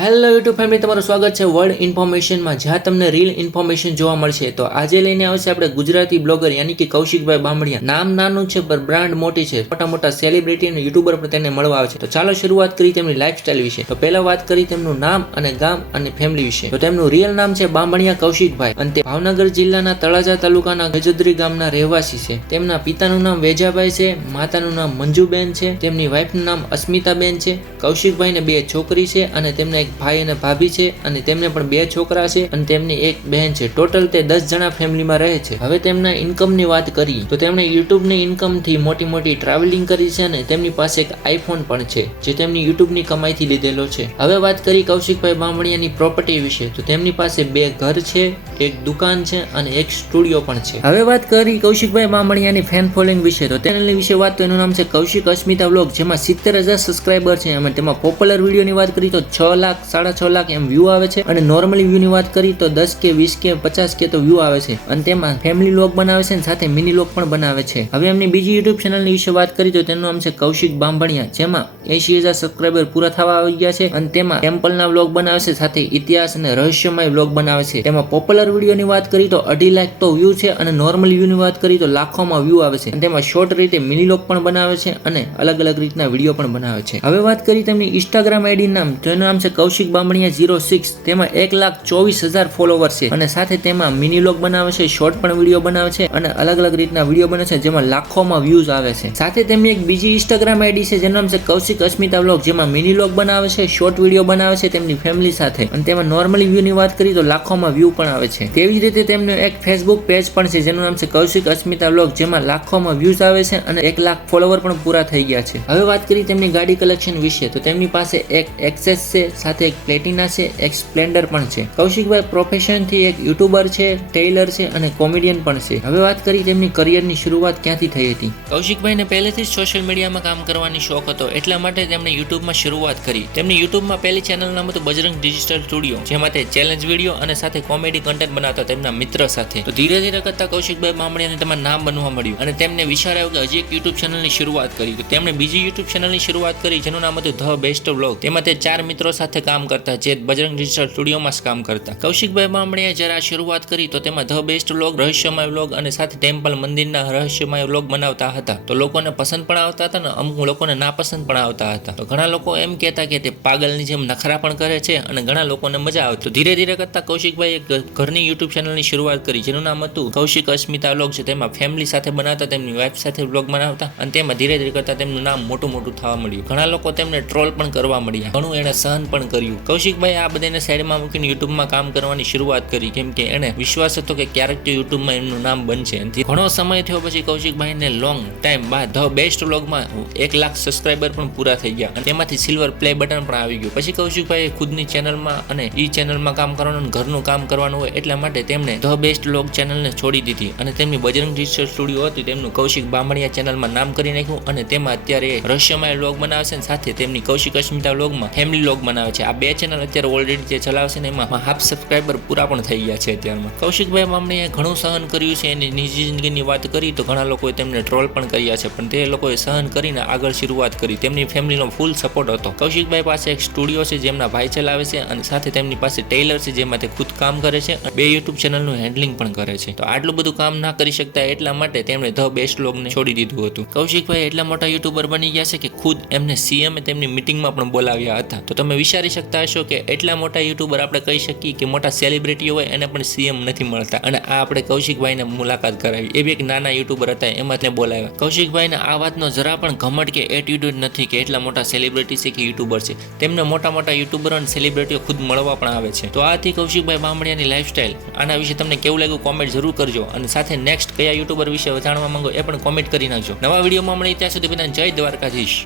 Hello YouTube family, તમારું સ્વાગત છે વર્લ્ડ ઇન્ફોર્મેશનમાં, જ્યાં તમને રીલ ઇન્ફોર્મેશન જોવા મળશે. તો આજે લઈને આવશે આપણે ગુજરાતી બ્લોગર યાની કે કૌશિકભાઈ બામણિયા. નામ નાનું છે પણ બ્રાન્ડ મોટી છે. મોટા મોટા સેલિબ્રિટી અને યુટ્યુબર પણ તેને મળવા આવે છે. તો ચાલો શરૂઆત કરી તેમની લાઈફસ્ટાઈલ વિશે. તો પહેલા વાત કરી તેમનું નામ અને ગામ અને ફેમિલી વિશે. તો તેમનું રિયલ નામ છે બામણિયા કૌશિકભાઈ અને તે ભાવનગર જિલ્લાના તળાજા તાલુકાના ગજોદરી ગામના રહેવાસી છે. તેમના પિતાનું નામ વેજાભાઈ છે, માતાનું નામ મંજુબેન છે, તેમની વાઈફનું નામ અસ્મિતાબેન છે. કૌશિકભાઈને 2 છોકરી છે અને તેમના ભાઈ અને ભાભી છે અને તેમને પણ 2 છોકરા છે અને તેમની એક બહેન છે. ટોટલ તે 10 જણા ફેમિલીમાં રહે છે. હવે તેમના ઇન્કમની વાત કરીએ તો તેમણે યુટ્યુબની ઇન્કમથી મોટી ટ્રાવેલિંગ કરી છે અને તેમની પાસે એક આઈફોન પણ છે, જે તેમની યુટ્યુબની કમાઈથી લીધેલો છે. હવે વાત કરી કૌશિકભાઈ બામણિયાની પ્રોપર્ટી વિશે. તો તેમની પાસે 2 ઘર છે, એક દુકાન છે અને એક સ્ટુડિયો પણ છે. હવે વાત કરી કૌશિકભાઈ બામણિયાની ફેન ફોલોઈંગ વિશે. તો ચેનલની વિશે વાત તો એનું નામ છે કૌશિક અસ્મિતા વ્લોગ, જેમાં 70,000 સબસ્ક્રાઇબર છે અને તેમાં પોપ્યુલર વિડીયોની વાત કરી તો 6 લાખ 6.5 લાખ એમ વ્યૂ આવે છે અને નોર્મલી વ્યૂ ની વાત કરી તો 10 કે 20 કે 50 કે તો વ્યૂ આવે છે અને તેમાં ફેમિલી વ્લોગ બનાવે છે અને સાથે મિની વ્લોગ પણ બનાવે છે. હવે એમની બીજી યુટ્યુબ ચેનલની વિશે વાત કરી તો તેનું નામ છે કૌશિક બામણિયા, જેમાં 80,000 સબસ્ક્રાઇબર પૂરા થવા આવી ગયા છે અને તેમાં ટેમ્પલના વ્લોગ બનાવે છે, સાથે ઇતિહાસ અને રહસ્યમય વ્લોગ બનાવે છે. તેમાં પોપ્યુલર વિડીયોની વાત કરી તો 2.5 લાખ તો વ્યૂ છે અને નોર્મલ વ્યૂ ની વાત કરી તો લાખોમાં વ્યૂ આવે છે અને તેમાં શોર્ટ રીતે મિની વ્લોગ પણ બનાવે છે અને અલગ અલગ રીતના વિડીયો પણ બનાવે છે. હવે વાત કરી તેમની ઇન્સ્ટાગ્રામ આઈડી નામ, તેનું નામ છે કૌશિક બામણિયા 06. તેમાં 1,24,000 ફોલોવર છે અને સાથે તેમાં મિની વ્લોગ બનાવે છે, શોર્ટ પણ વિડીયો બનાવે છે અને અલગ અલગ રીતના વિડીયો બને છે, જેમાં લાખોમાં વ્યૂઝ આવે છે. સાથે તેમની એક બીજી ઇન્સ્ટાગ્રામ આઈડી છે જેનું નામ છે કૌશિક અસ્મિતા વ્લોગ, જેમાં મિની વ્લોગ બનાવે છે, શોર્ટ વિડીયો બનાવે છે તેમની ફેમિલી સાથે અને તેમાં નોર્મલી વ્યૂ ની વાત કરી તો લાખોમાં વ્યૂ પણ આવે છે. તેવી જ રીતે તેમનું એક ફેસબુક પેજ પણ છે જેનું નામ છે કૌશિક અસ્મિતા વ્લોગ, જેમાં લાખોમાં વ્યૂઝ આવે છે અને 1 લાખ ફોલોવર પણ પૂરા થઈ ગયા છે. હવે વાત કરી તેમની ગાડી કલેક્શન વિશે. તો તેમની પાસે એક એક્સેસ છે, સાથે એક પ્લેટિના છે, એક સ્પ્લેન્ડર પણ છે. કૌશિકભાઈ પ્રોફેશનથી એક યુટ્યુબર છે, ટેલર છે અને કોમેડિયન પણ છે. હવે વાત કરી તેમની કરિયરની શરૂઆત ક્યાંથી થઈ હતી. કૌશિકભાઈને પહેલેથી જ સોશિયલ મીડિયામાં કામ કરવાની શોખ હતો, એટલા માટે તેમણે યુટ્યુબમાં શરૂઆત કરી. તેમની યુટ્યુબમાં પહેલી ચેનલ નામ હતું બજરંગ ડિજિટલ સ્ટુડિયો, જેમાં તે ચેલેન્જ વિડીયો અને સાથે કોમેડી કન્ટેન્ટ બનાવતા તેમના મિત્ર સાથે. તો ધીરે ધીરે કરતા કૌશિકભાઈ બામણિયાને તેમાં નામ બનવા મળ્યું અને તેમને વિચાર આવ્યો કે હજી એક યુટ્યુબ ચેનલની શરૂઆત કરી. તો તેમણે બીજી યુટ્યુબ ચેનલની શરૂઆત કરી જેનું નામ હતું ધ બેસ્ટ વ્લોગ. તેમાં તે 4 મિત્રો સાથે કામ કરતા, જે બજરંગ ડિજિટલ સ્ટુડિયોમાં કામ કરતા. કૌશિકભાઈ બામણિયાએ જ્યારે આ શરૂઆત કરી તો તેમાં ધ બેસ્ટ વ્લોગ, રહસ્યમય વ્લોગ અને સાથે ટેમ્પલ મંદિરના રહસ્યમય વ્લોગ બનાવતા હતા. તો લોકોને પસંદ પણ આવતા હતા અને અમુક લોકોને નાપસંદ પણ આવતા હતા. તો ઘણા લોકો એમ કહેતા કે તે પાગલની જેમ નખરા પણ કરે છે અને ઘણા લોકોને મજા આવતી. તો ધીરે ધીરે કરતા કૌશિકભાઈ એક ઘરની યુટ્યુબ ચેનલની શરૂઆત કરી જેનું નામ હતું કૌશિક અસ્મિતા વ્લોગ છે. તેમાં ફેમિલી સાથે બનાવતા, તેમની વાઈફ સાથે વ્લોગ બનાવતા અને તેમાં ધીરે ધીરે કરતા તેમનું નામ મોટું થવા મળ્યું. ઘણા લોકો તેમને ટ્રોલ પણ કરવા મળ્યા, ઘણું એને સહન પણ કર્યું. કૌશિકભાઈ આ બધાને સાઈડમાં મૂકીને યુટ્યુબમાં કામ કરવાની શરૂઆત કરી, કેમ કે એને વિશ્વાસ હતો કે ક્યારેક તો યુટ્યુબમાં એમનું નામ બનશે. ઘણો સમય થયો પછી કૌશિકભાઈને લોંગ ટાઈમ બાદ ધ બેસ્ટ વ્લોગમાં 1 લાખ સબસ્ક્રાઇબર પણ પૂરા થઈ ગયા અને તેમાંથી સિલ્વર પ્લે બટન પણ આવી ગયું. પછી કૌશિકભાઈએ ખુદની ચેનલમાં અને ઈ ચેનલમાં કામ કરવાનું, ઘરનું કામ કરવાનું હોય એટલા માટે તેમણે ધ બેસ્ટ વ્લોગ ચેનલને છોડી દીધી અને તેમની બજરંગ ડિજિટલ સ્ટુડિયો હતી તેમનું કૌશિક બામણિયા ચેનલમાં નામ કરી નાખ્યું અને તેમાં અત્યારે રહસ્યમય વ્લોગ બનાવે છે અને સાથે તેમની કૌશિક અસ્મિતા વ્લોગમાં ફેમિલી વ્લોગ બનાવે છે. આ 2 ચેનલ અત્યારે ઓલરેડી જે ચલાવશે ને એમાં હાફ સબસ્ક્રાઇબર પૂરા પણ થઈ ગયા છે અત્યારમાં. કૌશિકભાઈ બામણિયાએ ઘણું સહન કર્યું છે. એની નિજી જિંદગીની વાત કરી તો ઘણા લોકોએ તેમને ટ્રોલ પણ કર્યા છે, પણ તે લોકોએ સહન કરીને આગળ શરૂઆત કરી. તેમની ફેમિલીનો ફૂલ સપોર્ટ હતો. કૌશિકભાઈ પાસે એક સ્ટુડિયો છે જેમના ભાઈ ચલાવે છે અને સાથે તેમની પાસે ટેલર છે જેમાં તે ખુદ કામ કરે છે અને 2 યુટ્યુબ ચેનલનું હેન્ડલિંગ પણ કરે છે. તો આટલું બધું કામ ના કરી શકતા એટલા માટે તેમણે ધ બેસ્ટ વ્લોગને છોડી દીધું હતું. કૌશિકભાઈ એટલા મોટા યુટ્યુબર બની ગયા છે કે ખુદ એમને સીએમ તેમની મિટિંગમાં પણ બોલાવ્યા હતા. તો તમે વિચારી શકતા હશો કે એટલા મોટા યુટ્યુબર આપણે કહી શકીએ કે મોટા સેલિબ્રિટી હોય એને પણ સીએમ નથી મળતા અને આ આપણે કૌશિકભાઈને મુલાકાત કરાવી. એ બી એક નાના યુટ્યુબર હતા, એમાં તેને બોલાવ્યા. કૌશિકભાઈને આ વાતનો જરા પણ ઘમંડ કે એટીટ્યુડ નથી કે એટલા મોટા સેલિબ્રિટી છે કે યુટ્યુબર છે. તેમને મોટા યુટ્યુબરો અને સેલિબ્રિટીઓ ખુદ મળવા પણ આવે છે. તો આથી કૌશિકભાઈ બામણિયાની લાઈફસ્ટાઈલ, આના વિશે તમને કેવું લાગ્યું કોમેન્ટ જરૂર કરજો અને સાથે નેક્સ્ટ કયા યુટ્યુબર વિશે જાણવા માંગો એ પણ કોમેન્ટ કરી નાખજો. નવા વિડીયોમાં મળીએ ત્યાં સુધી બધાને જય દ્વારકાધીશ.